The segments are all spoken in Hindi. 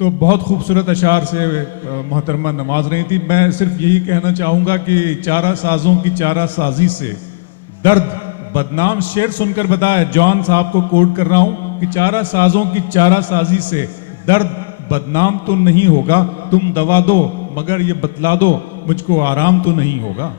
तो बहुत खूबसूरत अशार से मोहतरमा नवाज रही थी। मैं सिर्फ यही कहना चाहूँगा कि चारा साजों की चारा साजी से दर्द बदनाम, शेर सुनकर बताया, जॉन साहब को कोट कर रहा हूँ कि चारा साजों की चारा साजी से दर्द बदनाम तो नहीं होगा, तुम दवा दो मगर ये बतला दो मुझको आराम तो नहीं होगा।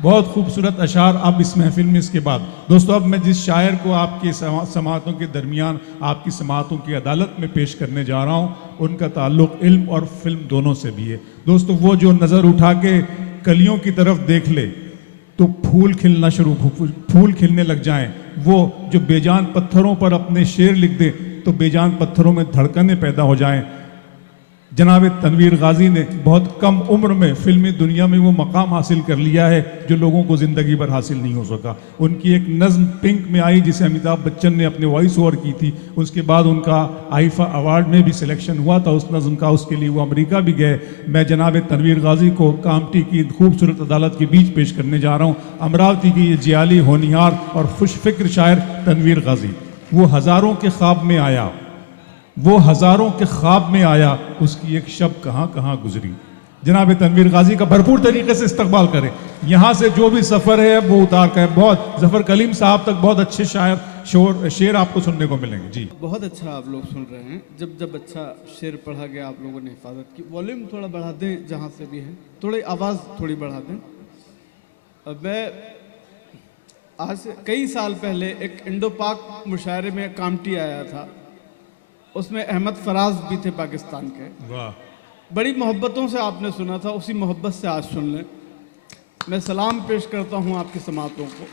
बहुत खूबसूरत अशार अब इस महफिल में। इसके बाद दोस्तों, अब मैं जिस शायर को आपकी समातों के दरमियान, आपकी समातों की अदालत में पेश करने जा रहा हूँ, उनका ताल्लुक इल्म और फिल्म दोनों से भी है। दोस्तों, वो जो नज़र उठा के कलियों की तरफ देख ले तो फूल खिलने लग जाएं, वो जो बेजान पत्थरों पर अपने शेर लिख दे तो बेजान पत्थरों में धड़कनें पैदा हो जाएं। जनाब तनवीर गाजी ने बहुत कम उम्र में फिल्मी दुनिया में वो मकाम हासिल कर लिया है जो लोगों को ज़िंदगी भर हासिल नहीं हो सका। उनकी एक नज़्म पिंक में आई जिसे अमिताभ बच्चन ने अपने वॉइस ओवर की थी, उसके बाद उनका आईफा अवार्ड में भी सिलेक्शन हुआ था उस नज़्म का, उसके लिए वो अमेरिका भी गए। मैं जनाब तनवीर गाजी को कामटी की खूबसूरत अदालत के बीच पेश करने जा रहा हूँ। अमरावती की ये जियाली, होनिहार और खुश फिक्र शायर तनवीर गाजी। वो हज़ारों के ख्वाब में आया, वो हज़ारों के ख्वाब में आया, उसकी एक शब कहाँ कहाँ गुजरी। जनाब तनवीर गाजी का भरपूर तरीके से इस्तकबाल करें। यहाँ से जो भी सफ़र है वो उतार का है। बहुत जफ़र कलीम साहब तक बहुत अच्छे शायर शेर आपको सुनने को मिलेंगे। जी, बहुत अच्छा आप लोग सुन रहे हैं। जब अच्छा शेर पढ़ा गया, आप लोगों ने हिफाजत की। वॉल्यूम थोड़ा बढ़ा दें जहाँ से भी है, थोड़ी आवाज़ थोड़ी बढ़ा दें। मैं आज से कई साल पहले एक इंडो पाक मुशायरे में कामटी आया था, उसमें अहमद फराज भी थे पाकिस्तान के। वाह, बड़ी मोहब्बतों से आपने सुना था, उसी मोहब्बत से आज सुन लें। मैं सलाम पेश करता हूँ आपकी समातों को,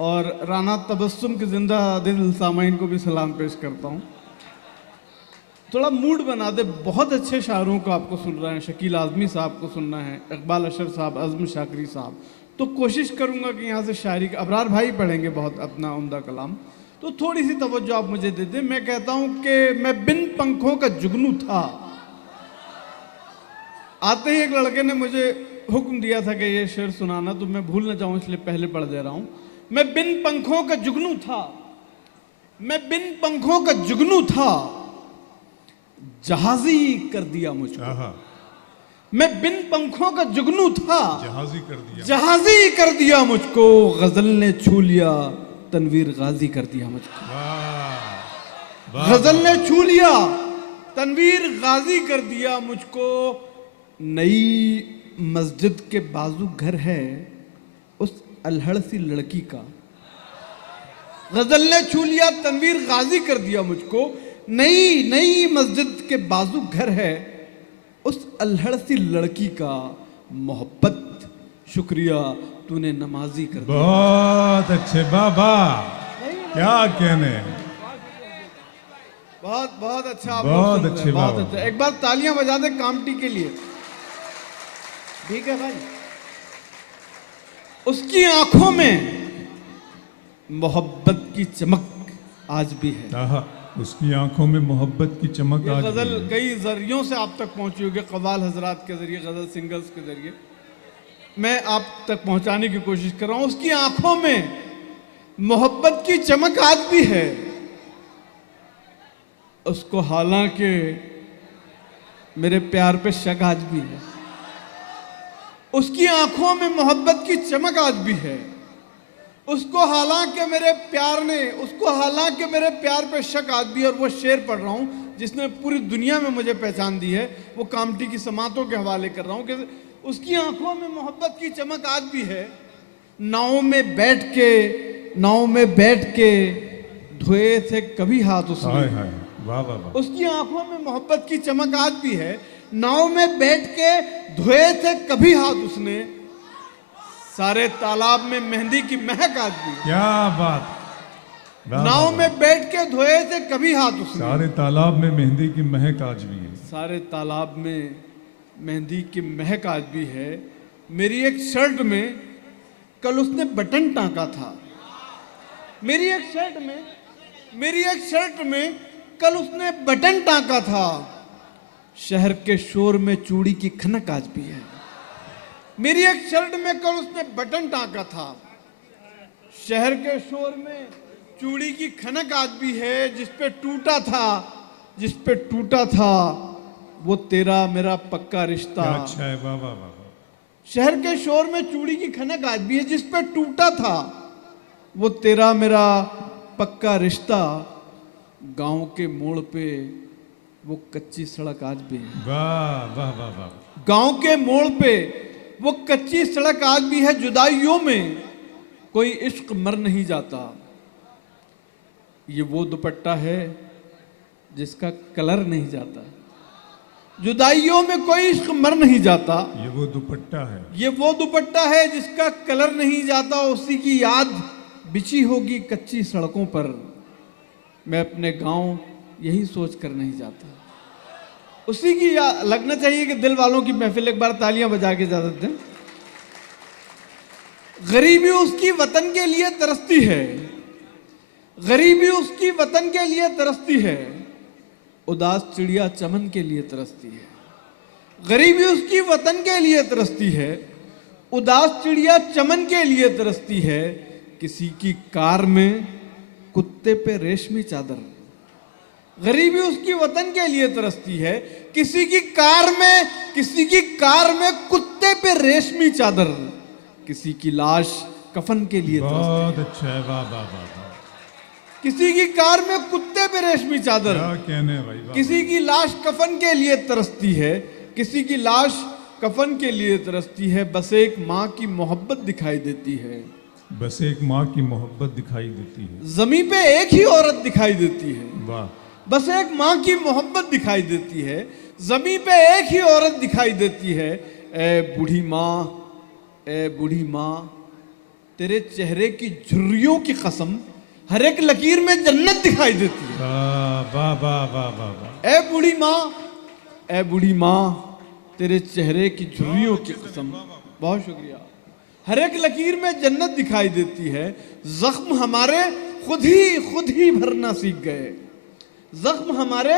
और राना तबस्सुम के जिंदा दिल सामाइन को भी सलाम पेश करता हूँ। थोड़ा मूड बना दे। बहुत अच्छे शायरों को आपको सुन रहे हैं, शकील आज़मी साहब को सुनना है, इकबाल अशर साहब, अज़्म शाकरी साहब। तो कोशिश करूँगा कि यहाँ से शायरी का अबरार भाई पढ़ेंगे बहुत अपना उम्दा कलाम, तो थोड़ी सी तवज्जो आप मुझे दे दें। मैं कहता हूं कि मैं बिन पंखों का जुगनू था। आते ही एक लड़के ने मुझे हुक्म दिया था कि ये शेर सुनाना, तो मैं भूल ना जाऊं इसलिए पहले पढ़ दे रहा हूं। मैं बिन पंखों का जुगनू था, मैं बिन पंखों का जुगनू था, जहाजी कर दिया मुझको। मैं बिन पंखों का जुगनू था, जहाजी कर दिया मुझको। गजल ने छू लिया, तनवीर गाजी कर दिया मुझको। गजल ने छू लिया, तनवीर गाजी कर दिया मुझको। नई मस्जिद के बाजू घर है उस अल्हड़ सी लड़की का। गजल ने छू लिया, तनवीर गाजी कर दिया मुझको। नई मस्जिद के बाजू घर है उस अल्हड़ सी लड़की का। मोहब्बत शुक्रिया तूने नमाजी कर दिया। बहुत अच्छे बाबा, क्या कहने। बहुत अच्छा, बहुत अच्छे, बहुत अच्छा। एक बार तालियां बजा दे कामटी के लिए। ठीक है भाई। उसकी आंखों में मोहब्बत की चमक आज भी है। उसकी आंखों में मोहब्बत की चमक आज भी है। गजल कई जरियों से आप तक पहुंची होगी, कव्वाल हजरात के जरिए, गजल सिंगर्स के जरिए मैं आप तक पहुंचाने की कोशिश कर रहा हूं। उसकी आंखों में मोहब्बत की चमक आज भी है, उसको हालांकि मेरे प्यार पे शक आज भी है। उसकी आंखों में मोहब्बत की चमक आज भी है, उसको हालांकि मेरे प्यार पे शक आज भी है। और वो शेर पढ़ रहा हूं जिसने पूरी दुनिया में मुझे पहचान दी है, वो कामटी की समातों के हवाले कर रहा हूं कि उसकी आंखों में मोहब्बत की चमक आज भी है। नाव में बैठ के धोए थे कभी हाथ उसने। वाह वाह वाह। उसकी आंखों में मोहब्बत की चमक आज भी है। नाव में बैठ के धोए थे कभी हाथ उसने। सारे तालाब में मेहंदी की महक आज भी है। क्या बात। नाव में बैठ के धोए थे कभी हाथ उसने। सारे तालाब में मेहंदी की महक आज भी है। सारे तालाब में मेहंदी की महक आज भी है। मेरी एक शर्ट में कल उसने बटन टांका था। मेरी एक शर्ट में कल उसने बटन टांका था। शहर के शोर में चूड़ी की खनक आज भी है। मेरी एक शर्ट में कल उसने बटन टांका था। शहर के शोर में चूड़ी की खनक आज भी है। जिस पे टूटा था जिस पे टूटा था वो तेरा मेरा पक्का रिश्ता। क्या अच्छा है, वाह वाह वाह। शहर के शोर में चूड़ी की खनक आज भी है, जिस पे टूटा था वो तेरा मेरा पक्का रिश्ता। गांव के मोड़ पे वो कच्ची सड़क आज भी है। वाह वाह वाह वाह। गांव के मोड़ पे वो कच्ची सड़क आज भी है। जुदाइयों में कोई इश्क मर नहीं जाता। ये वो दुपट्टा है जिसका कलर नहीं जाता। जुदाइयों में कोई इश्क मर नहीं जाता। ये वो दुपट्टा है, ये वो दुपट्टा है जिसका कलर नहीं जाता। उसी की याद बिछी होगी कच्ची सड़कों पर। मैं अपने गांव यही सोच कर नहीं जाता। उसी की याद लगना चाहिए कि दिल वालों की महफिल, एक बार तालियां बजा के इजाजत दें। गरीबी उसकी वतन के लिए तरसती है। गरीबी उसकी वतन के लिए तरसती है। उदास चिड़िया चमन के लिए तरसती है। गरीबी उसकी वतन के लिए तरसती है। उदास चिड़िया चमन के लिए तरसती है। किसी की कार में कुत्ते पे रेशमी चादर। गरीबी उसकी वतन के लिए तरसती है। किसी की कार में कुत्ते पे रेशमी चादर। किसी की लाश कफन के लिए तरसती है। बहुत अच्छा है, वाह वाह वाह वाह। किसी की कार में कुत्ते पे रेशमी चादर। क्या कहने भाई, वाह। किसी की लाश कफन के लिए तरसती है। किसी की लाश कफन के लिए तरसती है। बस एक माँ की मोहब्बत दिखाई देती है। बस एक माँ की मोहब्बत दिखाई देती है। जमी पे एक ही औरत दिखाई देती है। वाह। बस एक माँ की मोहब्बत दिखाई देती है। जमी पे एक ही औरत दिखाई देती है। ए बूढ़ी माँ, ए बूढ़ी माँ, तेरे चेहरे की झुर्रियों की कसम हर एक लकीर में जन्नत दिखाई देती है। वाह वाह वाह वाह वाह वाह। ए बूढ़ी माँ, ए बूढ़ी माँ, तेरे चेहरे की झुर्रियों की कसम। बहुत शुक्रिया। हर एक लकीर में जन्नत दिखाई देती है। जख्म हमारे खुद ही भरना सीख गए। जख्म हमारे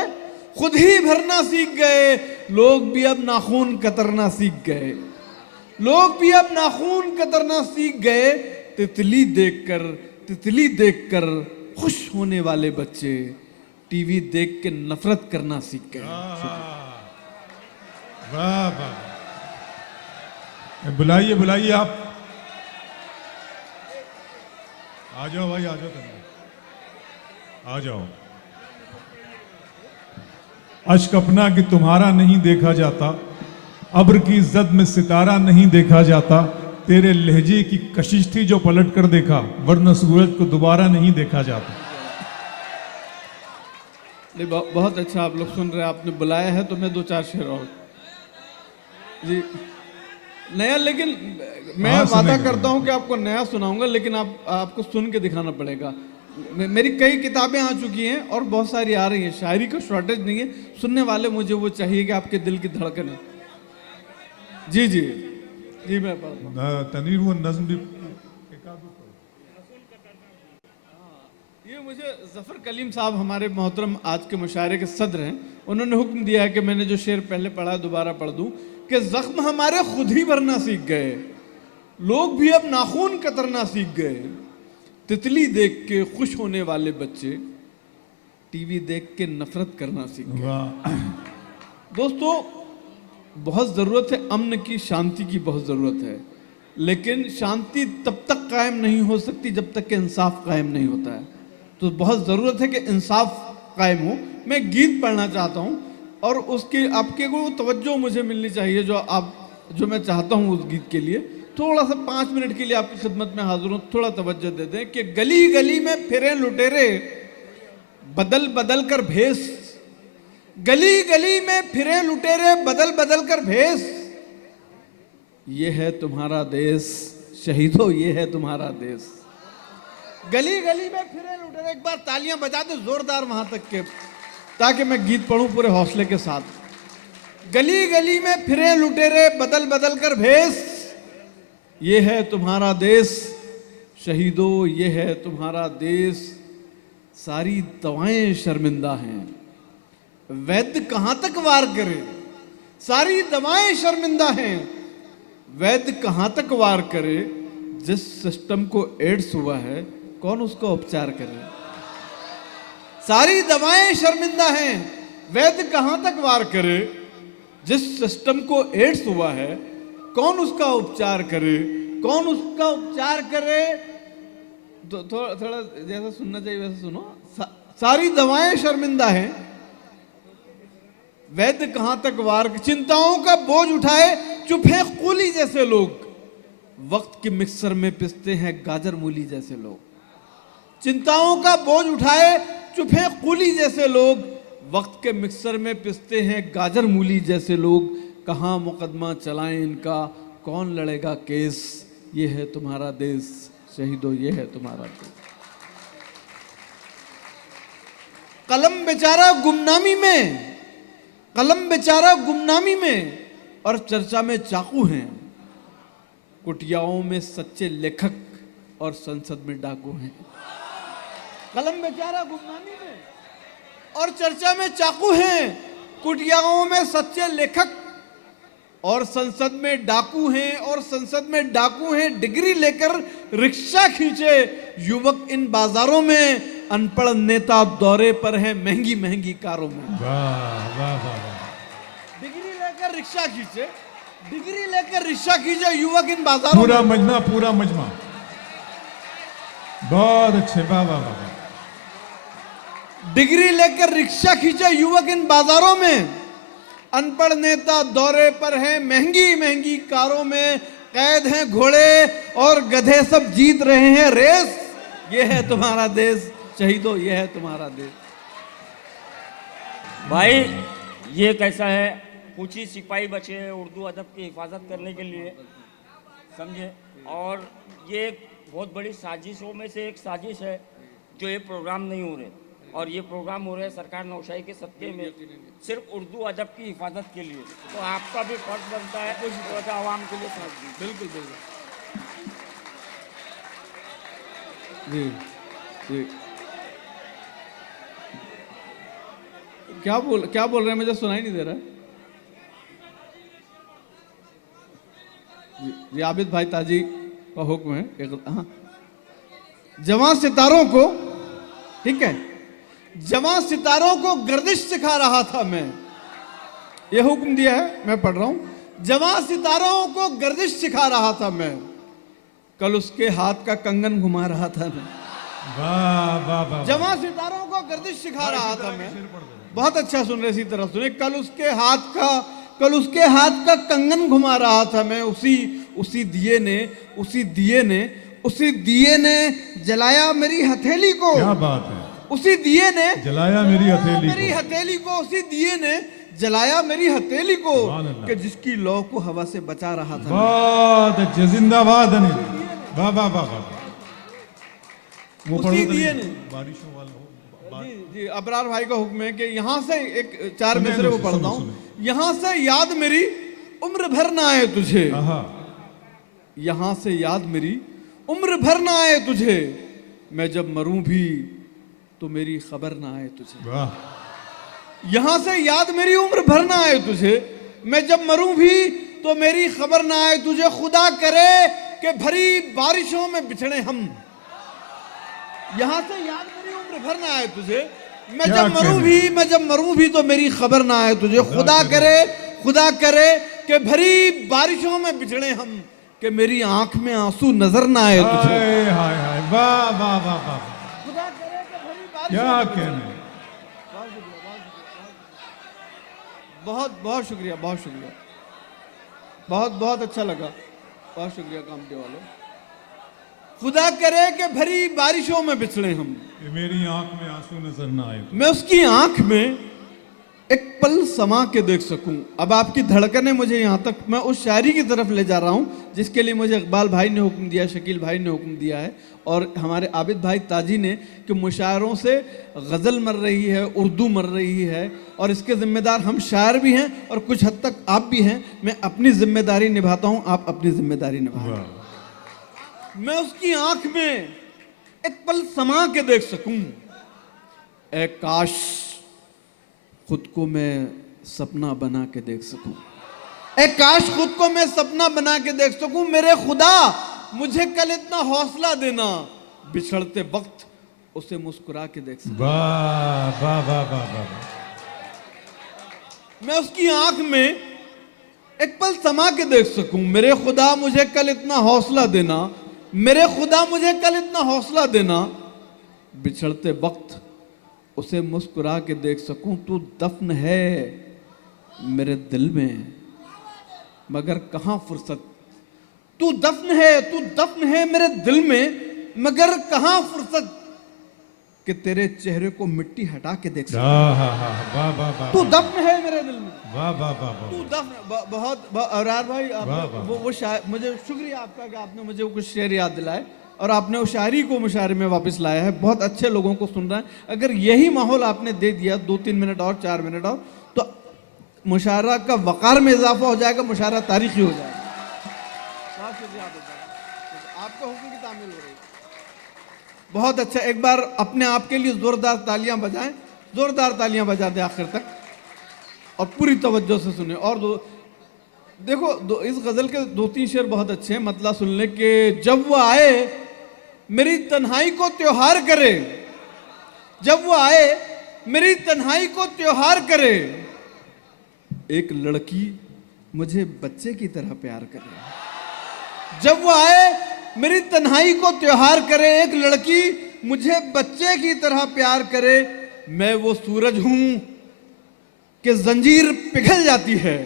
खुद ही भरना सीख गए। लोग भी अब नाखून कतरना सीख गए। लोग भी अब नाखून कतरना सीख गए। तितली देखकर खुश होने वाले बच्चे टीवी देख के नफरत करना सीख गए। वाह वाह। बुलाइए बुलाइए, आप आ जाओ भाई, आ जाओ, आ जाओ। अश्क अपना कि तुम्हारा नहीं देखा जाता। अब्र की जद में सितारा नहीं देखा जाता। तेरे लहजे की कशिश थी जो पलट कर देखा, वरना सूरज को दोबारा नहीं देखा जाता। नहीं, बहुत अच्छा आप लोग सुन रहे हैं। आपने बुलाया है तो मैं दो चार शेर और जी नया, लेकिन मैं वादा करता हूं कि आपको नया सुनाऊंगा, लेकिन आपको सुन के दिखाना पड़ेगा। मेरी कई किताबें आ चुकी हैं और बहुत सारी आ रही हैं। शायरी का शॉर्टेज नहीं है। सुनने वाले मुझे वो चाहिए कि आपके दिल की धड़कन है। जी जी जी, मैं तनीर वो नज्म भी ये मुझे जफर कलीम साहब हमारे मोहतरम आज के मुशायरे के सदर हैं। उन्होंने हुक्म दिया है कि मैंने जो शेर पहले पढ़ा दोबारा पढ़ दूं कि जख्म हमारे खुद ही भरना सीख गए। लोग भी अब नाखून कतरना सीख गए। तितली देख के खुश होने वाले बच्चे टीवी देख के नफरत करना सीख गए। दोस्तों, बहुत ज़रूरत है अमन की, शांति की बहुत ज़रूरत है। लेकिन शांति तब तक कायम नहीं हो सकती जब तक कि इंसाफ कायम नहीं होता है। तो बहुत ज़रूरत है कि इंसाफ कायम हो। मैं गीत पढ़ना चाहता हूँ और उसकी आपके को तवज्जो मुझे मिलनी चाहिए जो मैं चाहता हूँ उस गीत के लिए। थोड़ा सा 5 मिनट के लिए आपकी खिदमत में हाजिर हूँ। थोड़ा तवज्जो दे दें कि गली गली में फिरे लुटेरे बदल बदल कर भेस। गली गली में फिरे लुटेरे बदल बदल कर भेस। ये है तुम्हारा देश शहीदों, ये है तुम्हारा देश। गली गली में फिरे लुटेरे। एक बार तालियां बजा दो जोरदार वहां तक के, ताकि मैं गीत पढ़ूं पूरे हौसले के साथ। गली गली में फिरे लुटेरे बदल बदल कर भेस। ये है तुम्हारा देश शहीदों, ये है तुम्हारा देश। सारी दवाएं शर्मिंदा हैं, वैद्य कहां तक वार करे। सारी दवाएं शर्मिंदा हैं, वैद्य कहां तक वार करे। जिस सिस्टम को एड्स हुआ है कौन उसका उपचार करे। सारी दवाएं शर्मिंदा हैं, वैद्य कहां तक वार करे, जिस सिस्टम को एड्स हुआ है कौन उसका उपचार करे, कौन उसका उपचार करे। तो थोड़ा जैसा सुनना चाहिए वैसा सुनो। सारी दवाएं शर्मिंदा हैं, वैद्य कहां तक वार, चिंताओं का बोझ उठाए चुप है कूली जैसे लोग, वक्त के मिक्सर में पिसते हैं गाजर मूली जैसे लोग। चिंताओं का बोझ उठाए चुप है कूली जैसे लोग, वक्त के मिक्सर में पिसते हैं गाजर मूली जैसे लोग। कहां मुकदमा चलाएं इनका, कौन लड़ेगा केस, ये है तुम्हारा देश शहीदों, ये है तुम्हारा देश। कलम बेचारा गुमनामी में, कलम बेचारा गुमनामी में, और चर्चा में चाकू हैं। कुटियाओं में सच्चे लेखक और संसद में डाकू हैं। कलम बेचारा गुमनामी में और चर्चा में चाकू हैं, कुटियाओं में सच्चे लेखक और संसद में डाकू हैं, और संसद में डाकू हैं। डिग्री लेकर रिक्शा खींचे युवक इन बाजारों में, अनपढ़ नेता दौरे पर हैं महंगी महंगी कारों में। वाह वाह वाह। डिग्री लेकर रिक्शा खींचे, डिग्री लेकर रिक्शा खींचे युवक इन बाजारों पूरा में। मजमा, पूरा मजमा, बहुत अच्छे, वाह वाह वाह। डिग्री लेकर रिक्शा खींचे युवक इन बाजारों में, अनपढ़ नेता दौरे पर हैं महंगी महंगी कारों में। कैद हैं घोड़े और गधे सब जीत रहे हैं रेस, ये है तुम्हारा देश शहीदों, ये है तुम्हारा देश। भाई ये कैसा है, कुछ ही सिपाही बचे हैं उर्दू अदब की हिफाजत करने के लिए, समझे। और ये एक बहुत बड़ी साजिशों में से एक साजिश है जो ये प्रोग्राम नहीं हो रहे, और ये प्रोग्राम हो रहे हैं सरकार नौशाही के सत्ते में सिर्फ उर्दू अदब की हिफाजत के लिए। तो आपका भी फर्ज बनता है कुछ थोड़ा सा आवाम के लिए समझ दीजिए। बिल्कुल बिल्कुल जी जी। क्या बोल रहे हैं, मुझे सुनाई नहीं दे रहा है। जी आबिद भाई ताजी का हुक्म है। हाँ, जवां सितारों को, ठीक है, जवां सितारों को गर्दिश सिखा रहा था मैं, यह हुक्म दिया है, मैं पढ़ रहा हूं। जवां सितारों को गर्दिश सिखा रहा था मैं, कल उसके हाथ का कंगन घुमा रहा था मैं। वाह वाह वाह। जवां सितारों को गर्दिश सिखा रहा था मैं। बहुत अच्छा सुन रहे, इसी तरह सुने। कल उसके हाथ का कंगन घुमा रहा था मैं, उसी दिए ने जलाया मेरी हथेली को। क्या बात है। उसी दिए ने जलाया मेरी हथेली को, उसी दिए ने जलाया मेरी हथेली को, कि जिसकी लौ को हवा से बचा रहा था। बहुत अच्छे, जिंदाबाद अनिल, वाह वाह वाह वाह। वो उसी दिए ने, बारिशों वाला जी अबरार भाई का हुक्म है कि यहाँ से एक 4 मिसरे वो पढ़ता हूँ। यहाँ से याद मेरी उम्र भर ना आए तुझे, यहाँ से याद मेरी उम्र भर ना आए तुझे, मैं जब मरूं भी तो मेरी खबर ना आए तुझे। यहाँ से याद मेरी उम्र भर ना आए तुझे, मैं जब मरूं भी तो मेरी खबर ना आए तुझे। खुदा करे कि भरी बारिशों में बिछड़े हम, यहाँ से याद मेरी उम्र भर ना आए तुझे, मैं जब मरूं भी तो मेरी खबर ना आए तुझे। खुदा करे कि भरी बारिशों में बिछड़े हम, कि मेरी आंख में आंसू नजर ना आए तुझे। हाय हाय, वाह वाह वाह वाह, खुदा करे कि भरी बारिशों क्या में कहने। बहुत बहुत शुक्रिया, बहुत शुक्रिया, बहुत बहुत अच्छा लगा, बहुत शुक्रिया कामटे वालों। खुदा करे कि भरी बारिशों में बिछड़े हम, मेरी आंख में आंसू नजर ना आए, मैं उसकी आंख में एक पल समा के देख सकूं। अब आपकी धड़कनें मुझे यहाँ तक, मैं उस शायरी की तरफ ले जा रहा हूँ जिसके लिए मुझे इकबाल भाई ने हुक्म दिया, शकील भाई ने हुक्म दिया है, और हमारे आबिद भाई ताजी ने, कि मुशायरों से गज़ल मर रही है, उर्दू मर रही है, और इसके जिम्मेदार हम शायर भी हैं और कुछ हद तक आप भी हैं। मैं अपनी जिम्मेदारी निभाता हूँ, आप अपनी जिम्मेदारी निभाएं। मैं उसकी आंख में एक पल समा के देख सकूं, ए काश खुद को मैं सपना बना के देख सकूं, ए काश खुद को मैं सपना बना के देख सकूं। मेरे खुदा मुझे कल इतना हौसला देना, बिछड़ते वक्त उसे मुस्कुरा के देख सकूं। वाह वाह वाह वाह वाह। मैं उसकी आंख में एक पल समा के देख सकूं। मेरे खुदा मुझे कल इतना हौसला देना, मेरे खुदा मुझे कल इतना हौसला देना, बिछड़ते वक्त उसे मुस्कुरा के देख सकूं। तू दफन है मेरे दिल में मगर कहां फुर्सत, तू दफन है, तू दफन है मेरे दिल में मगर कहां फुर्सत कि तेरे चेहरे को मिट्टी हटा के देख सकूं। वाह वाह वाह, तू दफन है मेरे दिल में, वाह वाह वाह वाह। तू दफन। बहुत अरार भाई वाह, वाह। वो शायर, मुझे शुक्रिया आपका कि आपने मुझे कुछ शेर याद दिलाए और आपने उस शायरी को मुशायरे में वापस लाया है। बहुत अच्छे लोगों को सुन रहा है। अगर यही माहौल आपने दे दिया 2-3 मिनट और 4 मिनट और, तो मुशायरा का वकार में इजाफा हो जाएगा, मुशायरा तारीखी हो जाएगा। बहुत शुक्रिया आपका, हुक्म की तामील हो रही है। बहुत अच्छा, एक बार अपने आप के लिए जोरदार तालियां बजाएं, जोरदार तालियां बजा दें आखिर तक और पूरी तवज्जो से सुने। और देखो इस गजल के 2-3 शेर बहुत अच्छे हैं, मतलब सुन ले कि जब वो आए मेरी तन्हाई को त्योहार करे, जब वो आए मेरी तन्हाई को त्योहार करे, एक लड़की मुझे बच्चे की तरह प्यार करे। जब वो आए मेरी तन्हाई को त्योहार करे, एक लड़की मुझे बच्चे की तरह प्यार करे। मैं वो सूरज हूं कि जंजीर पिघल जाती है।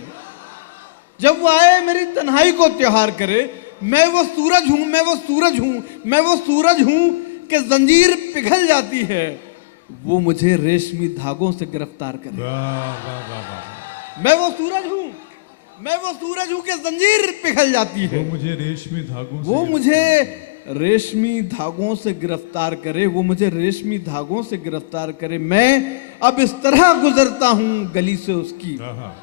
जब वो आए मेरी तन्हाई को त्योहार करे, मैं वो सूरज हूं, मैं वो सूरज हूं, मैं वो सूरज हूं कि जंजीर पिघल जाती है। वो मुझे रेशमी धागों से गिरफ्तार करे। वाह वाह वाह वाह। मैं वो सूरज हूं, मैं वो सूरज हूं कि जंजीर पिघल जाती है। वो मुझे रेशमी धागों से, वो मुझे रेशमी धागों से गिरफ्तार करे, वो मुझे रेशमी धागों से गिरफ्तार करे। मैं अब इस तरह गुजरता हूं गली से उसकी, आहा।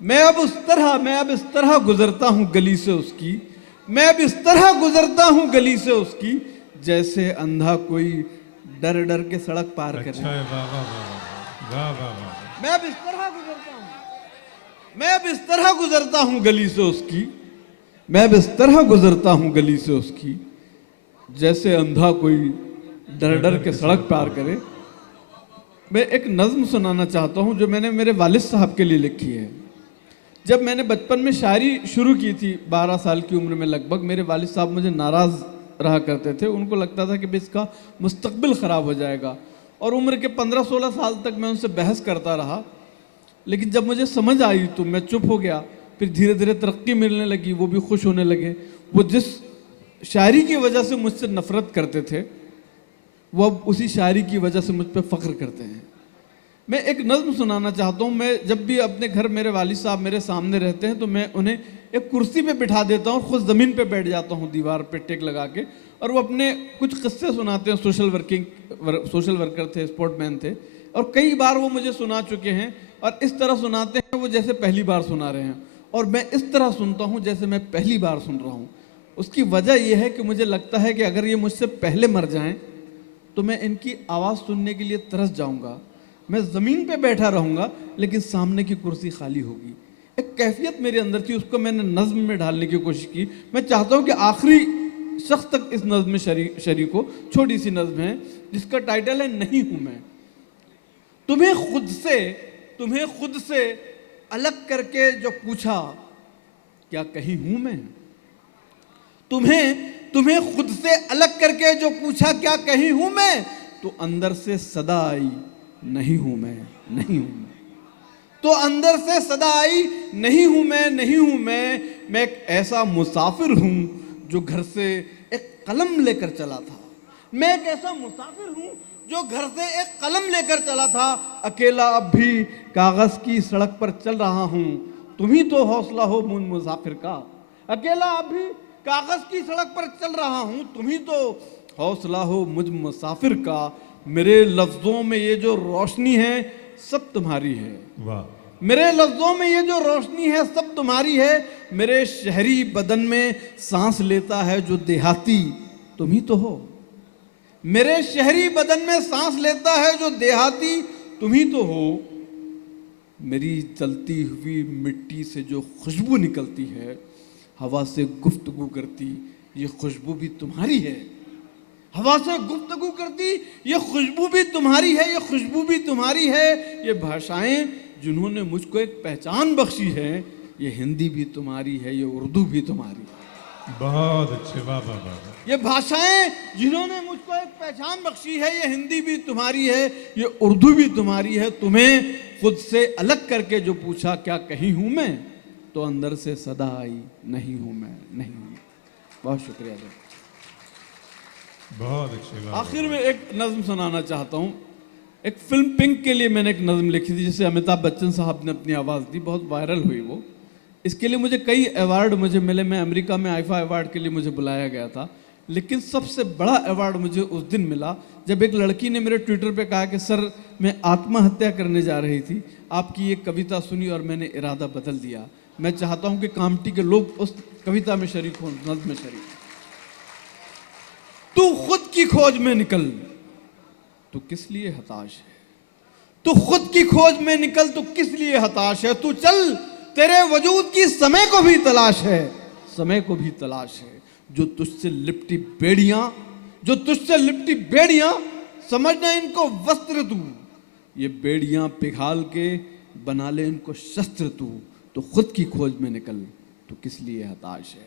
मैं अब इस तरह गुजरता हूं गली से उसकी, मैं अब इस तरह गुजरता हूं गली से उसकी, जैसे अंधा कोई डर डर के सड़क पार करे। अच्छा है, वाह वाह वाह वाह वाह वाह। मैं अब इस तरह गुजरता हूं, मैं अब इस तरह गुजरता हूं गली से उसकी, मैं अब इस तरह गुजरता हूं गली से उसकी, जैसे अंधा कोई डर डर के सड़क पार करे। मैं एक नज्म सुनाना चाहता हूं जो मैंने मेरे वालिद साहब के लिए लिखी है। जब मैंने बचपन में शायरी शुरू की थी 12 साल की उम्र में लगभग, मेरे वालिद साहब मुझे नाराज़ रहा करते थे। उनको लगता था कि भाई इसका मुस्तकबिल ख़राब हो जाएगा, और उम्र के 15-16 साल तक मैं उनसे बहस करता रहा। लेकिन जब मुझे समझ आई तो मैं चुप हो गया। फिर धीरे धीरे तरक्की मिलने लगी, वो भी खुश होने लगे। वो जिस शायरी की वजह से मुझसे नफ़रत करते थे, वो अब उसी शायरी की वजह से मुझ पर फ़ख्र करते हैं। मैं एक नज़्म सुनाना चाहता हूँ। मैं जब भी अपने घर मेरे वालिद साहब मेरे सामने रहते हैं तो मैं उन्हें एक कुर्सी पे बिठा देता हूँ, खुद ज़मीन पे बैठ जाता हूँ दीवार पे टेक लगा के, और वो अपने कुछ किस्से सुनाते हैं। सोशल वर्कर थे, स्पोर्टमैन थे, और कई बार वो मुझे सुना चुके हैं, और इस तरह सुनाते हैं वो जैसे पहली बार सुना रहे हैं, और मैं इस तरह सुनता हूँ जैसे मैं पहली बार सुन रहा हूँ। उसकी वजह यह है कि मुझे लगता है कि अगर ये मुझसे पहले मर जाएं तो मैं इनकी आवाज़ सुनने के लिए तरस जाऊँगा। मैं ज़मीन पे बैठा रहूँगा लेकिन सामने की कुर्सी खाली होगी। एक कैफियत मेरे अंदर थी, उसको मैंने नज़्म में ढालने की कोशिश की। मैं चाहता हूँ कि आखिरी शख्स तक इस नज़्म में शरीक हो। छोटी सी नज़्म है जिसका टाइटल है नहीं हूँ मैं। तुम्हें खुद से अलग करके जो पूछा क्या कहीं हूँ मैं, तुम्हें खुद से अलग करके जो पूछा क्या कहीं हूँ मैं, तो अंदर से सदा आई नहीं हूँ मैं, नहीं हूँ मैं। तो अंदर से सदा आई नहीं हूँ मैं, नहीं हूँ मैं एक ऐसा मुसाफिर हूँ जो घर से एक कलम लेकर चला था। मैं एक ऐसा मुसाफिर हूँ जो घर से एक कलम लेकर चला था। अकेला अब भी कागज की सड़क पर चल रहा हूँ, तुम ही तो हौसला हो मुझ मुसाफिर का। अकेला अब भी कागज की सड़क पर चल रहा हूँ, तुम ही तो हौसला हो मुझ मुसाफिर का। मेरे लफ्जों में ये जो रोशनी है सब तुम्हारी है। वाह। मेरे लफ्जों में ये जो रोशनी है सब तुम्हारी है। मेरे शहरी बदन में सांस लेता है जो देहाती, तुम ही तो हो। मेरे शहरी बदन में सांस लेता है जो देहाती, तुम ही तो हो। मेरी जलती हुई मिट्टी से जो खुशबू निकलती है, हवा से गुफ्तगू करती, ये खुशबू भी तुम्हारी है। हवा से गुफ्तगू करती, ये खुशबू भी तुम्हारी है, ये खुशबू भी तुम्हारी है। ये भाषाएं जिन्होंने मुझको एक पहचान बख्शी है, ये हिंदी भी तुम्हारी है, ये उर्दू भी तुम्हारी है। बहुत अच्छे, वाह वाह वाह वाह। ये भाषाएं जिन्होंने मुझको एक पहचान बख्शी है, ये हिंदी भी तुम्हारी है, ये उर्दू भी तुम्हारी है। तुम्हें खुद से अलग करके जो पूछा क्या कहीं हूं मैं, तो अंदर से सदा आई नहीं हूं मैं, नहीं हूं। बहुत शुक्रिया सर। बहुत अच्छे, वाह। आखिर में एक नज्म सुनाना चाहता हूँ। एक फिल्म पिंक के लिए मैंने एक नज्म लिखी थी, जिसे अमिताभ बच्चन साहब ने अपनी आवाज़ दी, बहुत वायरल हुई वो। इसके लिए मुझे कई अवार्ड मुझे मिले, मैं अमेरिका में आईफा अवार्ड के लिए मुझे बुलाया गया था, लेकिन सबसे बड़ा अवार्ड मुझे उस दिन मिला जब एक लड़की ने मेरे ट्विटर पे कहा कि सर मैं आत्महत्या करने जा रही थी, आपकी ये कविता सुनी और मैंने इरादा बदल दिया। मैं चाहता हूँ कि कामटी के लोग उस कविता में शरीक हों, नज्म में शरीक। तू खुद की खोज में निकल, तू किस लिए हताश है। तू खुद की खोज में निकल, तू किस लिए हताश है। तू चल, तेरे वजूद की समय को भी तलाश है, समय को भी तलाश है। जो तुझसे लिपटी बेड़ियां, जो तुझसे लिपटी बेड़ियां, समझना इनको वस्त्र तू। ये बेड़ियां पिघाल के बना ले इनको शस्त्र तू। तो खुद की खोज में निकल, तू किस लिए हताश है।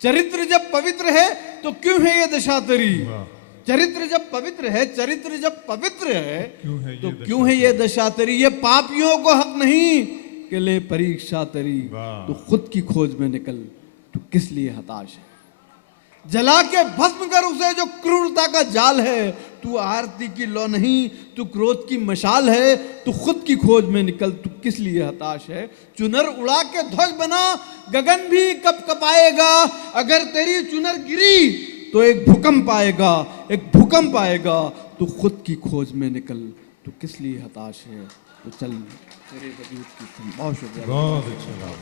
चरित्र जब पवित्र है तो क्यों है ये दशा तेरी। चरित्र जब पवित्र है, चरित्र जब पवित्र है तो क्यों है ये दशा तेरी। ये पापियों को हक नहीं के ले परीक्षा तेरी। तो खुद की खोज में निकल, तू किस लिए हताश है। जला के भस्म कर उसे जो क्रूरता का जाल है। तू आरती की लौ नहीं, तू क्रोध की मशाल है। तू खुद की खोज में निकल, तू किस लिए हताश है। चुनर उड़ा के ध्वज बना, गगन भी कप कपाएगा। अगर तेरी चुनर गिरी तो एक भूकंप आएगा, एक भूकंप आएगा। तू खुद की खोज में निकल, तू किस लिए हताश है। तो चल तेरे वजूद की। बहुत शुक्रिया। बहुत अच्छा।